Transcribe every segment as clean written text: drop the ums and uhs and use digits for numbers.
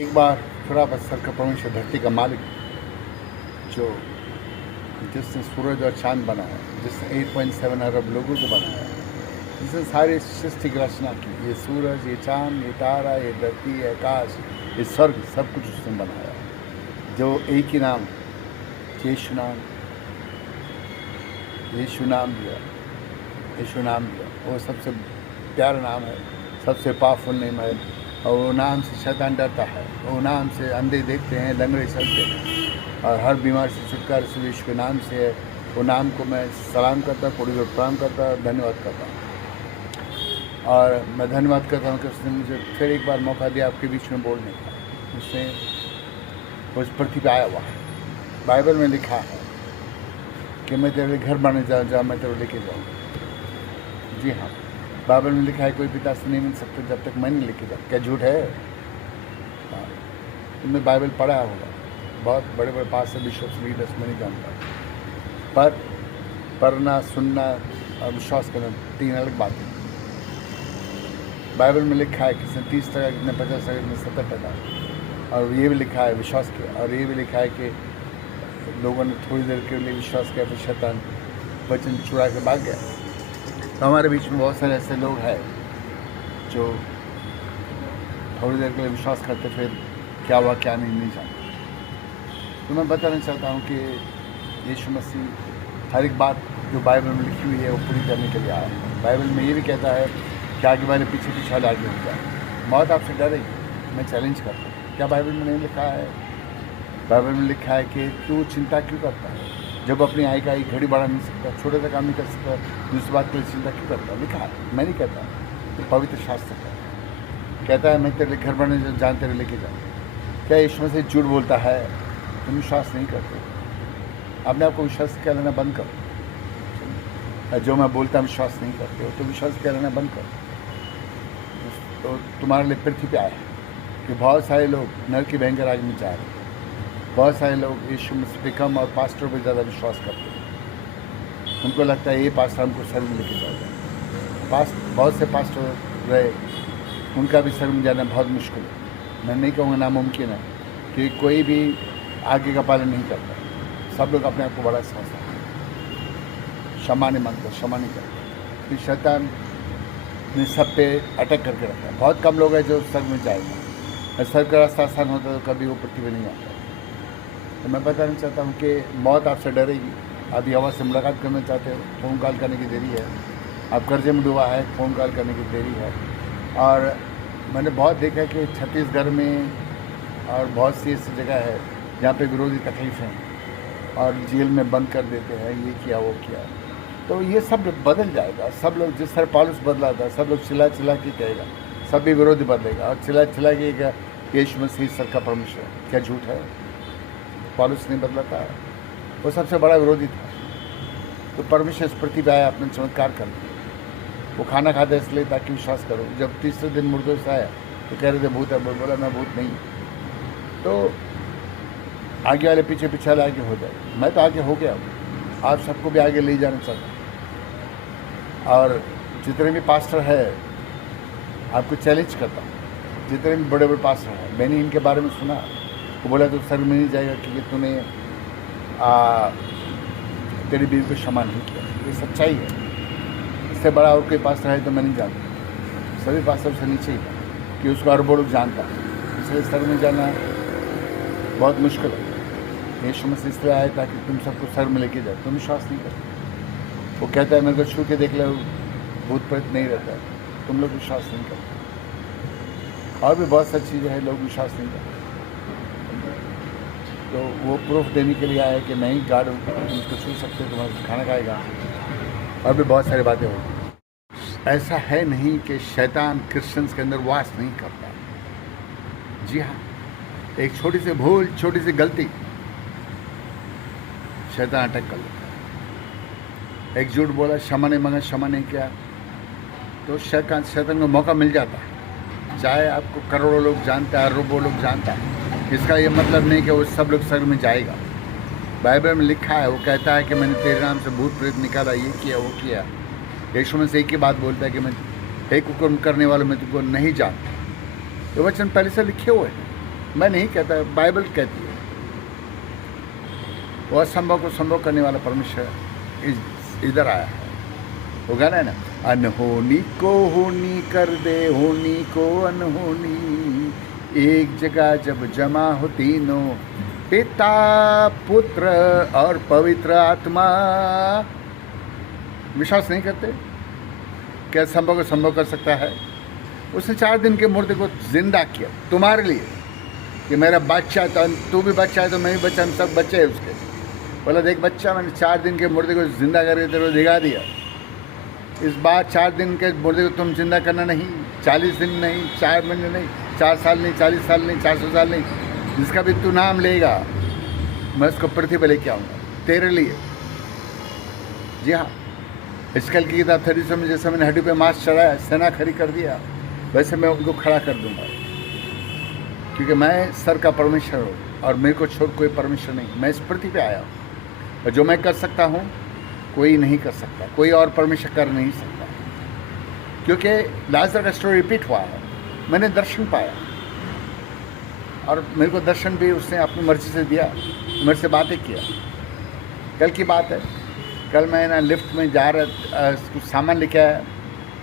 एक बार खुदा बस्तर का परमेश्वर धरती का मालिक जो जिसने सूरज और चांद बनाया, जिसने 8.7 अरब लोगों को बनाया, जिसने सारी सृष्टि की रचना की, ये सूरज, ये चांद, ये तारा, ये धरती, ये आकाश, ये स्वर्ग, सब कुछ उसने बनाया। जो एक ही नाम यीशु नाम दिया, वो सबसे प्यारा नाम है, सबसे पावरफुल नेम है। और वो नाम से शैतान डरता है, वो नाम से अंधे देखते हैं, लंगड़े चलते हैं, और हर बीमारी से छुटकारा सिर्फ यीशु के नाम से है। वो नाम को मैं सलाम करता, थोड़ी देर प्रणाम करता और धन्यवाद करता हूँ। और मैं धन्यवाद करता हूँ कि उसने मुझे फिर एक बार मौका दिया आपके बीच में बोलने का। उसने उस पृथ्वी पर आया हुआ है। बाइबल में लिखा है कि मैं तेरे लिए घर बनाने जाऊँ, जहाँ मैं तेरे लेके जाऊँ। जी हाँ, बाइबल में लिखा है कोई पिता से नहीं मिल सकता जब तक मैं नहीं लेके जाऊँ। क्या झूठ है? हाँ, तुमने बाइबल पढ़ा होगा, बहुत बड़े बड़े पास्टर, बिशप्स, लीडर्स, मैं नहीं जानता, पर पढ़ना, सुनना और विश्वास करना तीन अलग बातें। बाइबल में लिखा है किसने 30%, किसने 50%, किसने 70%, और ये भी लिखा है विश्वास किया, और ये भी लिखा है कि लोगों ने थोड़ी देर के लिए विश्वास किया, फिर शैतान वचन चुरा के भाग गया। तो हमारे बीच में बहुत सारे ऐसे लोग हैं जो थोड़ी देर के लिए विश्वास करते, फिर क्या हुआ क्या नहीं जानते। तो मैं बताना चाहता हूँ कि यीशु मसीह हर एक बात जो बाइबल में लिखी हुई है वो पूरी करने के लिए आया है। बाइबल में ये भी कहता है कि आगे वाले पीछे पीछे वाले आगे हो जाए। मौत आपसे डरेगी, मैं चैलेंज करता हूँ। क्या बाइबल में नहीं लिखा है? बाइबल में लिखा है कि तू चिंता क्यों करता है, जब अपनी आय का घड़ी बढ़ा नहीं सकता, छोटे सा काम नहीं कर सकता, दूसरी बात के लिए चिंता क्यों करता है? लिखा है, मैं नहीं कहता, तो पवित्र शास्त्र कहता है मैं तेरे लिए घर बनाने जान तेरे लेके जाऊँ। क्या यीशु मसीह झूठ बोलता है? तुम विश्वास नहीं करते, अपने आप को विश्वास कर लेना बंद करो। जो मैं बोलता हूँ विश्वास नहीं करते हो तो विश्वास कर लेना बंद करो। तो तुम्हारे लिए पृथ्वी पे आया कि बहुत सारे लोग नर की भयंकर आग में जा रहे हैं। बहुत सारे लोग यीशु मसीह पे कम और पास्टर पे ज़्यादा विश्वास करते हैं। उनको लगता है ये पास्टर हमको स्वर्ग में लेके जाएगा। बहुत से पास्टर रहे, उनका भी स्वर्ग में जाना बहुत मुश्किल है। मैं नहीं कहूँगा नामुमकिन है, कि कोई भी आगे का पालन नहीं करता। सब लोग अपने आप को बड़ा समझता है, क्षमा नहीं मांगता, क्षमा नहीं करता। फिर शैतान ने सब पे अटैक करके रखा है। बहुत कम लोग हैं जो स्वर्ग में जाएगा। स्वर्ग का रास्ता आसान होता तो कभी वो पृथ्वी में नहीं आता। तो मैं बताना चाहता हूँ कि मौत आपसे डरेगी। अभी हवा से मुलाकात करना चाहते हो, फ़ोन कॉल करने की देरी है। आप कर्जे में डूबा है, फ़ोन कॉल करने की देरी है। और मैंने बहुत देखा कि छत्तीसगढ़ में और बहुत सी ऐसी जगह है जहाँ पे विरोधी तकलीफ़ हैं और जेल में बंद कर देते हैं, ये किया वो किया। तो ये सब बदल जाएगा। सब लोग जिस तरह पौलुस बदला था, सब लोग चिल्ला चिल्ला के कहेगा, सब भी विरोधी बदलेगा और चिल्ला चिल्ला के कहेगा यीशु मसीह सर का परमेश्वर। क्या झूठ है? पौलुस नहीं बदला था, वो सबसे बड़ा विरोधी था। तो परमेश्वर इस पृथ्वी पे आया अपने चमत्कार कर दिया। वो खाना खाता इसलिए ताकि विश्वास करो। जब तीसरे दिन मुर्दों से आया तो कह रहे थे भूत है, बोला मैं भूत नहीं। तो आगे वाले पीछे पीछे वाले आगे हो जाए। मैं तो आगे हो गया हूँ, आप सबको भी आगे ले जाना चाहता हूँ। और जितने भी पास्टर है आपको चैलेंज करता हूँ, जितने भी बड़े बड़े पास्टर हैं, मैंने इनके बारे में सुना। वो बोला तो स्वर्ग में नहीं जाएगा क्योंकि तूने तेरी बीवी को क्षमा नहीं किया। ये सच्चाई है। इससे बड़ा और कोई पास्टर है तो मैं नहीं जानता। सभी पास्टर से नीचे ही कि उसको अरबों लोग जानता है, इसलिए स्वर्ग में जाना बहुत मुश्किल है। यीशु मसीह इसलिए आया ताकि तुम सबको स्वर्ग में लेके जाए। तुम विश्वास नहीं करते। वो कहता है मेरे को छू के देख लो, भूत प्रेत नहीं रहता है। तुम लोग विश्वास नहीं करते। और भी बहुत सारी चीज़ें हैं, लोग विश्वास नहीं करते। तो वो प्रूफ देने के लिए आया कि मैं ही गार्ड हूँ, उसको छू सकते, तुम्हारा खाना खाएगा। और भी बहुत सारी बातें होगी। ऐसा है नहीं कि शैतान क्रिश्चियंस के अंदर वास नहीं करता। जी हाँ, एक छोटी सी भूल, छोटी सी गलती, शैतान अटैक कर लेता है। एक झूठ बोला, क्षमा नहीं मांगा, क्षमा नहीं किया, तो शैतान को मौका मिल जाता है। चाहे आपको करोड़ों लोग जानते हैं, अरबों लोग जानता है, इसका ये मतलब नहीं कि वो सब लोग स्वर्ग में जाएगा। बाइबल में लिखा है, वो कहता है कि मैंने तेरे नाम से भूत प्रेत निकाला, ये किया वो किया। यीशु में से एक ही बात बोलता है कि मैं एक हुक्म करने वालों में तुमको नहीं जानता। ये वचन पहले से लिखे हुए हैं। मैं नहीं कहता, बाइबल कहती है। वो असंभव को संभव करने वाला परमेश्वर इधर आया है। वो गाना है ना, अनहोनी को होनी कर दे, होनी को अनहोनी, एक जगह जब जमा हो तीनों, पिता पुत्र और पवित्र आत्मा। विश्वास नहीं करते क्या संभव को संभव कर सकता है? उसने 4 दिन के मुर्दे को जिंदा किया तुम्हारे लिए, कि मेरा बच्चा, तो तू भी बच्चा है तो मैं भी बच्चा, हम सब बच्चे हैं उसके। बोला देख बच्चा, मैंने 4 दिन के मुर्दे को जिंदा करके तेरे को दिखा दिया। इस बार 4 दिन के मुर्दे को तुम जिंदा करना नहीं, 40 दिन नहीं, 4 महीने नहीं, 4 साल नहीं, 40 साल नहीं, 400 साल नहीं, जिसका भी तू नाम लेगा मैं उसको पृथ्वी पर लेके आऊँगा तेरे लिए। जी हाँ, हिजकेल की किताब 37 में जैसे मैंने हड्डी पे मांस चढ़ाया, सेना खड़ी कर दिया, वैसे मैं उनको खड़ा कर दूंगा, क्योंकि मैं सर का परमेश्वर हूँ और मेरे को छोड़ कोई परमेश्वर नहीं। मैं इस पृथ्वी पे आया हूँ और जो मैं कर सकता हूँ कोई नहीं कर सकता, कोई और परमेश्वर कर नहीं सकता। क्योंकि लाजर का स्टोरी रिपीट हुआ है। मैंने दर्शन पाया और मेरे को दर्शन भी उसने अपनी मर्जी से दिया, मेरे से बातें किया। कल की बात है, कल मैं ना लिफ्ट में जा रहा, कुछ सामान लेके आया,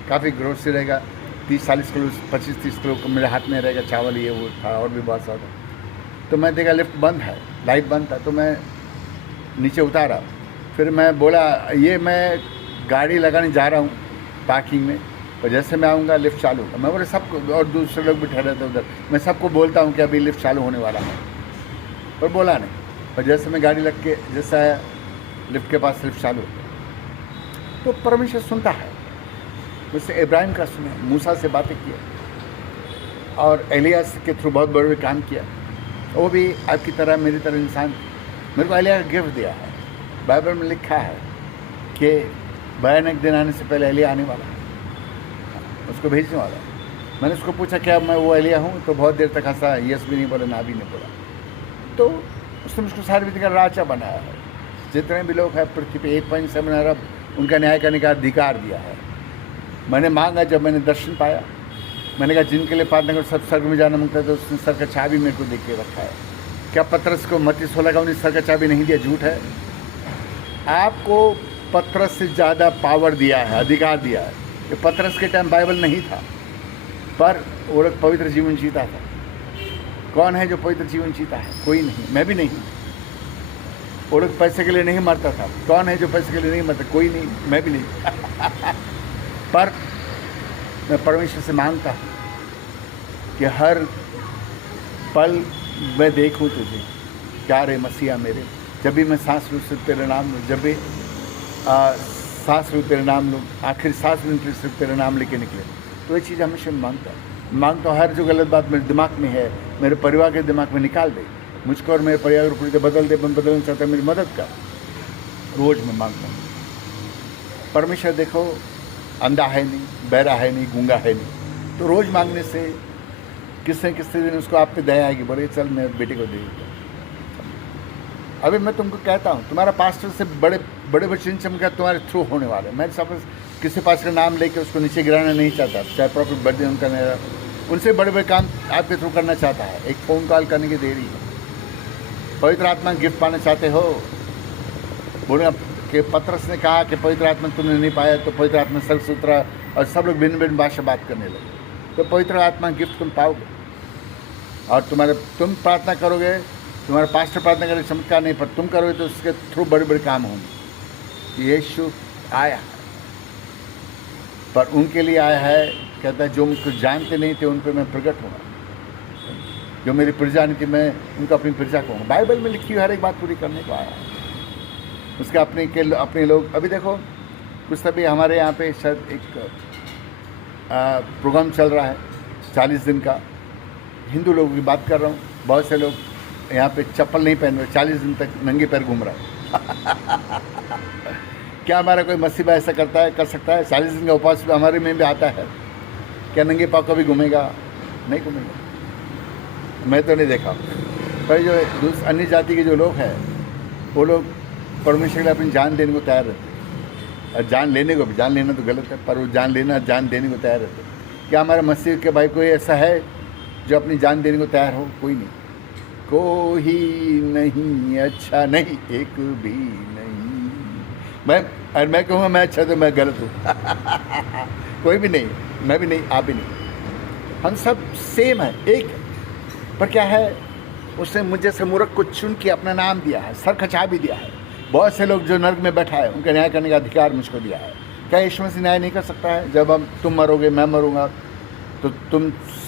काफ़ी ग्रोसरी रहेगा, 30-40 किलो, 25-30 किलो को मेरे हाथ में रहेगा, चावल ये वो था और भी बहुत सारा। तो मैं देखा लिफ्ट बंद है, लाइट बंद था, तो मैं नीचे उतारा। फिर मैं बोला ये मैं गाड़ी लगाने जा रहा हूँ पार्किंग में, और जैसे मैं आऊँगा लिफ्ट चालू होगा। मैं बोले सबको, और दूसरे लोग भी ठहरे थे उधर, मैं सबको बोलता हूँ कि अभी लिफ्ट चालू होने वाला है, पर बोला नहीं। और जैसे मैं गाड़ी लग के जैसा आया लिफ्ट के पास, लिफ्ट चालू हो। तो परमेश्वर सुनता है। उसने इब्राहिम का सुना, मूसा से बातें किया और एलियास के थ्रू बहुत बड़े काम किया। वो भी आपकी तरह मेरी तरह इंसान। मेरे को एलिया का गिफ्ट दिया है। बाइबल में लिखा है कि भयानक दिन आने से पहले एलिया आने वाला है, उसको भेजने वाला है। मैंने उसको पूछा क्या मैं वो एलिया हूँ? तो बहुत देर तक हंसा, यस भी नहीं बोला, ना भी नहीं बोला। तो उसने मुझको सारी विधि का राजा बनाया है। जितने भी लोग हैं पृथ्वी पे 1.7 अरब, उनका न्याय करने का अधिकार दिया है। मैंने मांगा, जब मैंने दर्शन पाया, मैंने कहा जिनके लिए प्रार्थना करो सब स्वर्ग में जाना मांगता है, तो उसने सर का चाबी मेरे को दे के रखा है। क्या पतरस को मत्ती 16 का उन्हें सर का चाबी नहीं दिया? झूठ है। आपको पतरस से ज़्यादा पावर दिया है, अधिकार दिया है। ये पतरस के टाइम बाइबल नहीं था, पर वो लोग पवित्र जीवन जीता था। कौन है जो पवित्र जीवन जीता है? कोई नहीं, मैं भी नहीं। वो लोग पैसे के लिए नहीं मरता था। कौन है जो पैसे के लिए नहीं मरता? कोई नहीं, मैं भी नहीं। पर मैं परमेश्वर से मांगता हूँ कि हर पल मैं देखूँ तुझे, क्या रे मसीहा मेरे। जब भी मैं सांस लूँ सिर्फ तेरा नाम लूँ, जब भी सांस लूँ तेरा नाम लूँ, आखिर सांस लूँ सिर्फ तेरा नाम लेके निकले। तो ये चीज़ हमेशा मांगता हूँ। हर जो गलत बात मेरे दिमाग में है, मेरे परिवार के दिमाग में निकाल दे। मुझको और मेरे परिवार को पूरी तरह बदल दे। मैं बदलना चाहता है, मेरी मदद कर। रोज़ मैं मांगता हूँ। परमेश्वर देखो, अंधा है नहीं, बहरा है नहीं, गूंगा है नहीं, तो रोज़ मांगने से किसने दिन उसको आप पे दया आएगी, बोले चल मैं बेटे को दे दूँगा। अभी मैं तुमको कहता हूँ, तुम्हारा पास्टर से बड़े बड़े वचन चमका तुम्हारे थ्रू होने वाले। मैं सपोज किसी पास का नाम लेके उसको नीचे गिराना नहीं चाहता, चाहे प्रॉफिट बढ़ जाए उनका मेरा, उनसे बड़े बड़े काम आपके थ्रू करना चाहता है। एक फ़ोन कॉल करने की देरी है। पवित्र आत्मा गिफ्ट पाना चाहते हो? बोले कि पतरस ने कहा कि पवित्र आत्मा तुमने नहीं पाया, तो पवित्र आत्मा सर्व से उतरा और सब लोग भिन्न भिन्न भाषा बात करने लगे। तो पवित्र आत्मा गिफ्ट तुम पाओगे और तुम प्रार्थना करोगे। तुम्हारा पास्टर प्रार्थना करे चमत्कार नहीं, पर तुम करोगे तो उसके थ्रू बड़े बड़े काम होंगे। यीशु आया है, पर उनके लिए आया है। कहता है जो मुझको जानते नहीं थे उन पर मैं प्रकट होगा, जो मेरी प्रजा नहीं थी मैं उनको अपनी प्रजा कहूँगा। बाइबल में लिखी हुई हर एक बात पूरी करने को आया है। उसके अपने लोग, अभी देखो कुछ तभी हमारे यहाँ पे शायद एक प्रोग्राम चल रहा है 40 दिन का। हिंदू लोगों की बात कर रहा हूँ। बहुत से लोग यहाँ पे चप्पल नहीं पहन रहे, 40 दिन तक नंगे पैर घूम रहा है। क्या हमारा कोई मसीहा ऐसा कर सकता है? 40 दिन का उपवास हमारे में भी आता है। क्या नंगे पाँव कभी घूमेगा? नहीं घूमेगा। मैं तो नहीं देखा। पर जो अन्य जाति के जो लोग हैं, वो लोग परमेश्वर के लिए अपनी जान देने को तैयार रहते हैं। और जान लेने को भी, जान लेना तो गलत है, पर वो जान देने को तैयार रहते हैं। क्या हमारे मसीह के भाई कोई ऐसा है जो अपनी जान देने को तैयार हो? कोई नहीं। कोई नहीं अच्छा, नहीं एक भी नहीं। मैं कहूँगा मैं अच्छा तो मैं गलत हूँ। कोई भी नहीं, मैं भी नहीं, आप भी नहीं, हम सब सेम है, एक है। पर क्या है, उसने मुझे से मूर्ख को चुन के अपना नाम दिया है, सर खचा भी दिया है। बहुत से लोग जो नर्क में बैठा है उनका न्याय करने का अधिकार मुझको दिया है। क्या यीशु मसीह न्याय नहीं कर सकता है? जब तुम मरोगे, मैं मरूंगा, तो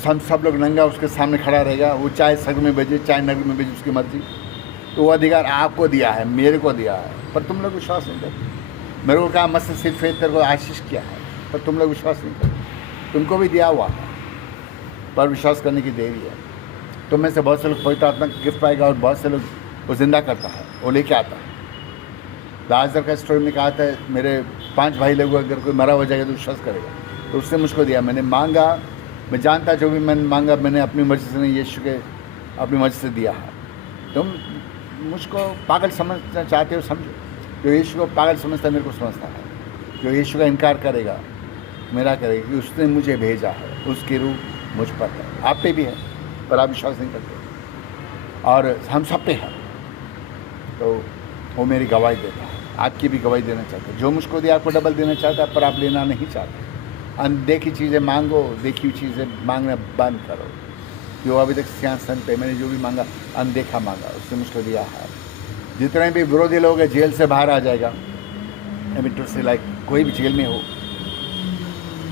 हम सब लोग नंगा उसके सामने खड़ा रहेगा, वो चाहे स्वर्ग में भेजे चाहे नर्क में भेजे, उसकी मर्जी। तो वो अधिकार आपको दिया है, मेरे को दिया है, पर तुम लोग विश्वास नहीं करते। मेरे को कहा मस्त सिर्फ तेरे को आशीष किया है, पर तुम लोग विश्वास नहीं करते। तुमको भी दिया हुआ है, पर विश्वास करने की देरी है। तुम में से बहुत से लोग पवित्र आत्मा का गिफ्ट पाएगा, और बहुत से लोग वो जिंदा करता है, वो लेके आता है। लाजर का स्टोरी में कहा था, मेरे 5 भाई लोग अगर कोई मरा हो जाएगा तो विश्वास करेगा। तो उसने मुझको दिया, मैंने मांगा, मैं जानता जो भी मैंने मांगा मैंने अपनी मर्जी से नहीं, यीशु के अपनी मर्जी से दिया है। तुम मुझको पागल समझना चाहते हो, समझो। जो यीशु को पागल समझता है, मेरे को समझता है। जो यीशु का इनकार करेगा, मेरा करेगा कि उसने मुझे भेजा है, उसकी रूह मुझ पर है, आप पे भी है, पर आप विश्वास नहीं करते। और हम सब पे है, तो वो मेरी गवाही देता है, आपकी भी गवाही देना चाहता है। जो मुझको दिया आपको डबल देना चाहता है, पर आप लेना नहीं चाहते। अनदेखी चीज़ें मांगो, देखी हुई चीज़ें मांगना बंद करो। जो अभी तक सिंहासन पे मैंने जो भी मांगा, अनदेखा मांगा, उसने मुझको दिया है। जितने भी विरोधी लोग हैं, जेल से बाहर आ जाएगा। एमिटर से लाइक कोई भी जेल में हो,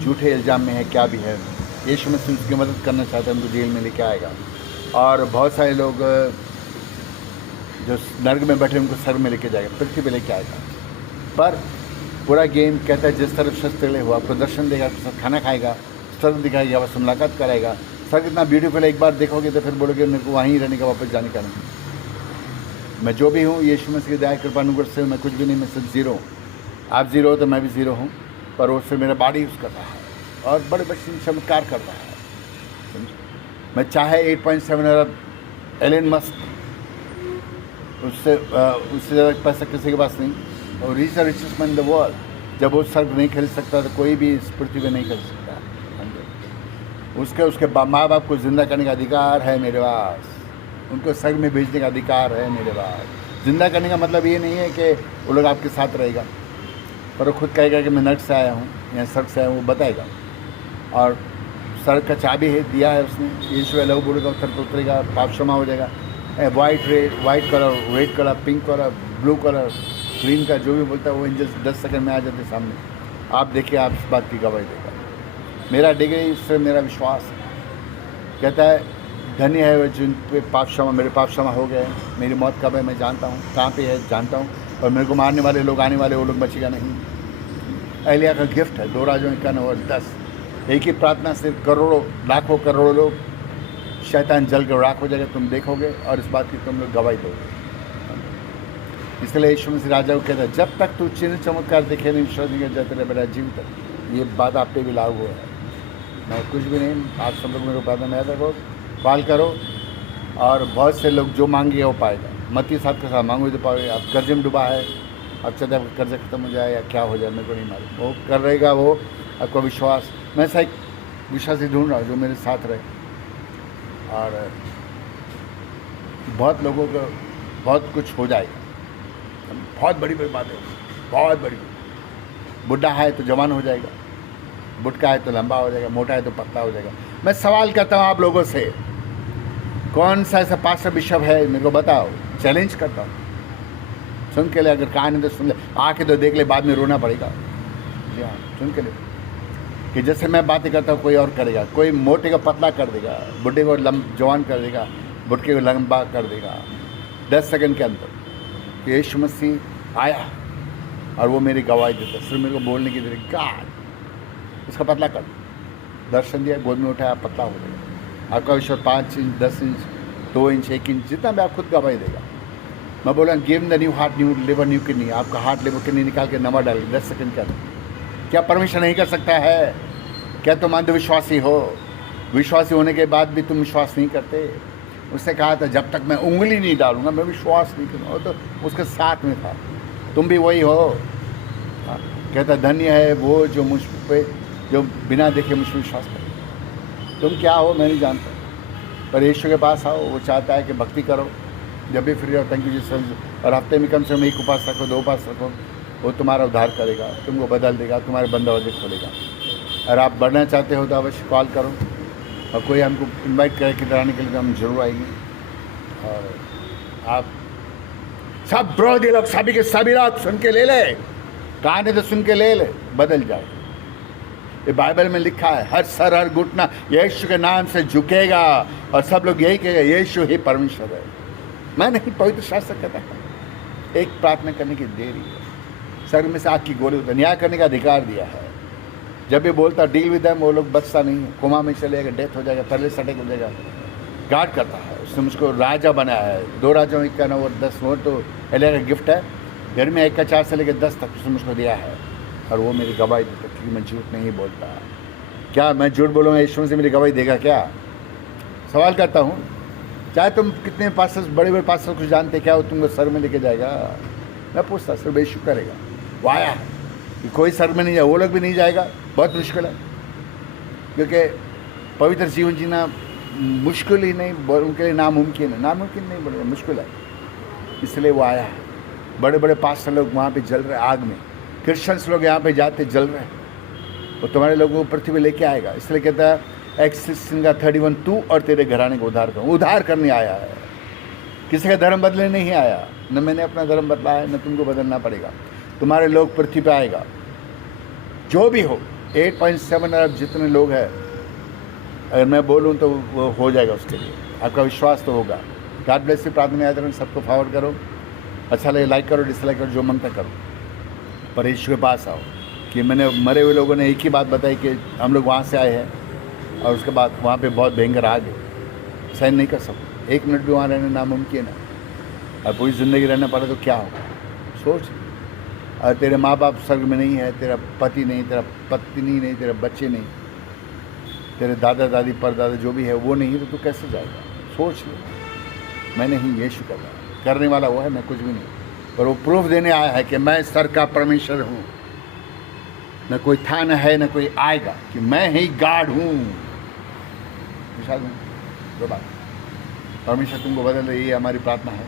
झूठे इल्ज़ाम में है, क्या भी है, यीशु मसीह उसकी मदद करना चाहता है, उनको जेल में लेके आएगा। और बहुत सारे लोग जो नर्क में बैठे उनको सर में लेके जाएगा, पृथ्वी पे लेके आएगा। पर पूरा गेम कहता है, जिस तरफ शस्त्र ले हो, आपको दर्शन देगा, आपके साथ खाना खाएगा, स्वर्ग दिखाएगा, आपसे मुलाकात कराएगा। स्वर्ग इतना ब्यूटीफुल है, एक बार देखोगे तो फिर बोलोगे मेरे को वहीं रहने का, वापस जाने का नहीं। मैं जो भी हूँ यीशु मसीह की दया कृपा अनुग्रह से, मैं कुछ भी नहीं, मैं सिर्फ ज़ीरो हूँ। आप ज़ीरो हो तो मैं भी ज़ीरो हूँ, पर उससे मेरा बॉडी यूज़ कर रहा है और बड़े बड़े चमत्कार कर रहा है, समझो। मैं चाहे 8.7 अरब एलन मस्क, उससे ज़्यादा पैसा किसी के पास नहीं, और reach richest man in the world, जब वो स्वर्ग नहीं खरीद सकता तो कोई भी इस पृथ्वी पे नहीं खरीद सकता। उसके माँ बाप को ज़िंदा करने का अधिकार है मेरे पास, उनको स्वर्ग में भेजने का अधिकार है मेरे पास। ज़िंदा करने का मतलब ये नहीं है कि वो लोग आपके साथ रहेगा, पर वो खुद कहेगा कि मैं नर्क से आया हूँ या स्वर्ग से आया हूँ, वो बताएगा। और स्वर्ग का चाबी है, दिया है उसने। यीशु लहू बोलेगा, उत्तर पर उतरेगा, पाप क्षमा हो जाएगा। White colour, red colour, pink colour, blue colour, green का, जो भी बोलता है वो एंजल्स 10 सेकंड में आ जाते सामने। आप देखिए, आप इस बात की गवाही देगा। मेरा डिग्री, इससे मेरा विश्वास है। कहता है, धन्य है वो जिन पे पाप क्षमा, मेरे पाप क्षमा हो गए। मेरी मौत कब है मैं जानता हूँ, कहाँ पे है जानता हूँ, और मेरे को मारने वाले लोग आने वाले, वो लोग बचेगा नहीं। एलिया का गिफ्ट है, 2 राजों का 9 और 10। एक ही प्रार्थना से करोड़ों, लाखों करोड़ों लोग, शैतान जल कर राख हो जाएगा, तुम देखोगे, और इस बात की तुम लोग गवाही दोगे। इसलिए यीशु मसीह राजा को कहता है, जब तक तू चिन्ह चमत्कार देखे नहीं, विश्वास नहीं कर जाते रहे मेरा जीव तक। ये बात आप पे भी लागू है। मैं कुछ भी नहीं, आप सब लोग मेरे को प्रार्थना में याद रखो, कॉल करो, और बहुत से लोग जो मांगे वो पाएगा। मत्ती 7 के साथ मांगो तो पाओगे। आप कर्जे में डूबा है, अब चाहते हैं कर्जा खत्म हो जाए या क्या हो जाए, मेरे को नहीं मालूम, वो कर रहेगा। वो आपका विश्वास, मैं ऐसा एक विश्वासी ढूंढ रहा हूँ जो मेरे साथ रहे। और बहुत लोगों को बहुत कुछ हो जाएगा, बहुत बड़ी बड़ी बातें, बहुत बड़ी। बुढ़ा है तो जवान हो जाएगा, बुढ़का है तो लंबा हो जाएगा, मोटा है तो पतला हो जाएगा। मैं सवाल करता हूँ आप लोगों से, कौन सा ऐसा पास्टर बिशप है मेरे को बताओ, चैलेंज करता हूँ। सुन के ले, अगर कहानी तो सुन ले, आके तो देख ले, बाद में रोना पड़ेगा। जी हाँ, सुन के ले, कि जैसे मैं बातें करता हूँ कोई और करेगा। कोई मोटे को पतला कर देगा, बुढ़े को जवान कर देगा, बुढ़के को लंबा कर देगा 10 सेकंड के अंदर। यीशु मसीह आया और वो मेरी गवाही देता, सिर्फ मेरे को बोलने की देरी, गॉड इसका पतला कर, दर्शन दिया, गोद में उठाया, पतला हो जाएगा। आपका विश्वास 5 इंच, 10 इंच, 2 इंच, 1 इंच, जितना भी आप खुद गवाही देगा। मैं बोला, give the new heart, new liver, new kidney. आपका हार्ट, लिवर, किडनी निकाल के नंबर डाल 10 सेकंड के अंदर। क्या परमिशन नहीं कर सकता है? क्या तुम अंधविश्वासी हो? विश्वासी होने के बाद भी तुम विश्वास नहीं करते? उसने कहा था, जब तक मैं उंगली नहीं डालूंगा मैं विश्वास नहीं करूँगा। तो उसके साथ में था, तुम भी वही हो। कहता, धन्य है वो जो मुझ पे, जो बिना देखे मुझ पर विश्वास करे। तुम क्या हो मैं नहीं जानता, पर यीशु के पास आओ, वो चाहता है कि भक्ति करो, जब भी फ्री हो थैंक यू जीसस, और हफ्ते में कम से कम 1 उपवास रखो, 2 उपवास रखो, वो तुम्हारा उद्धार करेगा, तुमको बदल देगा, तुम्हारे बंद दरवाजे खोलेगा। अगर आप बढ़ना चाहते हो तो अवश्य कॉल करो, और कोई हमको इनवाइट करे किधर आने के लिए तो हम जरूर आएंगे। और आप सब विरोधी लोग सभी के सभी लोग सुन के ले ले, कहानी तो सुन के ले ले, बदल जाए। ये बाइबल में लिखा है, हर सर हर घुटना यीशु के नाम से झुकेगा और सब लोग यही कहेगा यीशु ही परमेश्वर है। मैं नहीं, पवित्र शास्त्र कहता है एक प्रार्थना करने की देरी है, सर में से आग की गोली होता, न्याय करने का अधिकार दिया है। जब भी बोलता डील विद देम, वो लोग बचता नहीं है, कोमा में चलेगा, डेथ हो जाएगा, पहले सटक हो जाएगा, गार्ड करता है। उसने मुझको राजा बनाया है, 2 राजाओं का ना वो 10 वो तो एलिया का गिफ्ट है, घर में 1 का 4 से लेकर 10 तक उसने मुझको दिया है, और वो मेरी गवाही देता क्योंकि मैं झूठ नहीं बोलता। क्या मैं झूठ बोलूँगा यीशु से मेरी गवाही देगा क्या? सवाल करता हूँ, चाहे तुम कितने पास्टर्स, बड़े बड़े पास्टर्स कुछ जानते क्या, वो तुमको सर में लेके जाएगा? मैं पूछता सिर्फ यीशु करेगा। वो आया कि कोई सर में नहीं जाए, वो लोग भी नहीं जाएगा, बहुत मुश्किल है, क्योंकि पवित्र जीवन जीना मुश्किल ही नहीं, उनके लिए नामुमकिन है, नामुमकिन नहीं बोलेगा, मुश्किल है, इसलिए वो आया है। बड़े बड़े पास्टर लोग वहाँ पे जल रहे आग में, क्रिश्चियंस लोग यहाँ पे जाते जल रहे हैं, वो तुम्हारे लोगों को पृथ्वी लेके आएगा। इसलिए कहता है एक्स 16:31, तू और तेरे घराने को उद्धार करो, उद्धार करने आया है, किसी का धर्म बदलने नहीं आया। न मैंने अपना धर्म बदला है, न तुमको बदलना पड़ेगा, तुम्हारे लोग पृथ्वी पे आएगा, जो भी हो। 8.7 अरब जितने लोग हैं, अगर मैं बोलूँ तो वो हो जाएगा, उसके लिए आपका विश्वास तो होगा। God bless you. प्रार्थना याद रखना, सबको फॉरवर्ड करो, अच्छा लगे लाइक करो, डिसलाइक करो, जो मनता करो, पर यीशु के पास आओ। कि मैंने मरे हुए लोगों ने एक ही बात बताई कि हम लोग वहाँ से आए हैं, और उसके बाद वहाँ पे बहुत भयंकर आग है, सहन नहीं कर सकते, 1 मिनट भी वहाँ रहना नामुमकिन है, और पूरी ज़िंदगी रहना पड़ा तो क्या होगा? सोच। और तेरे माँ बाप स्वर्ग में नहीं है, तेरा पति नहीं, तेरा पत्नी नहीं, तेरे बच्चे नहीं, तेरे दादा दादी परदादा जो भी है वो नहीं, तो तू कैसे जाएगा? सोच ले। मैं नहीं, यीशु कर रहा है, करने वाला वो है, मैं कुछ भी नहीं, और वो प्रूफ देने आया है कि मैं स्वर्ग का परमेश्वर हूँ, न कोई था न है न कोई आएगा, कि मैं ही गॉड हूँ। दो बात, परमेश्वर तुमको बदल रही है, हमारी प्रार्थना है।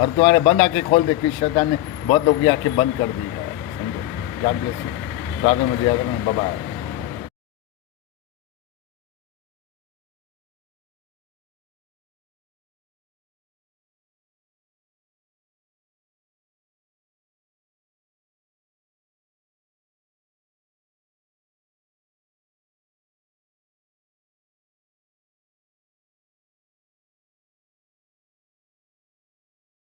और तुम्हारे बंद आंखें खोल दे, कि शैतान ने बहुत लोगों की आंखें बंद कर दी है, समझो। God bless you. प्रार्थना मुझे याद रखना, बाय।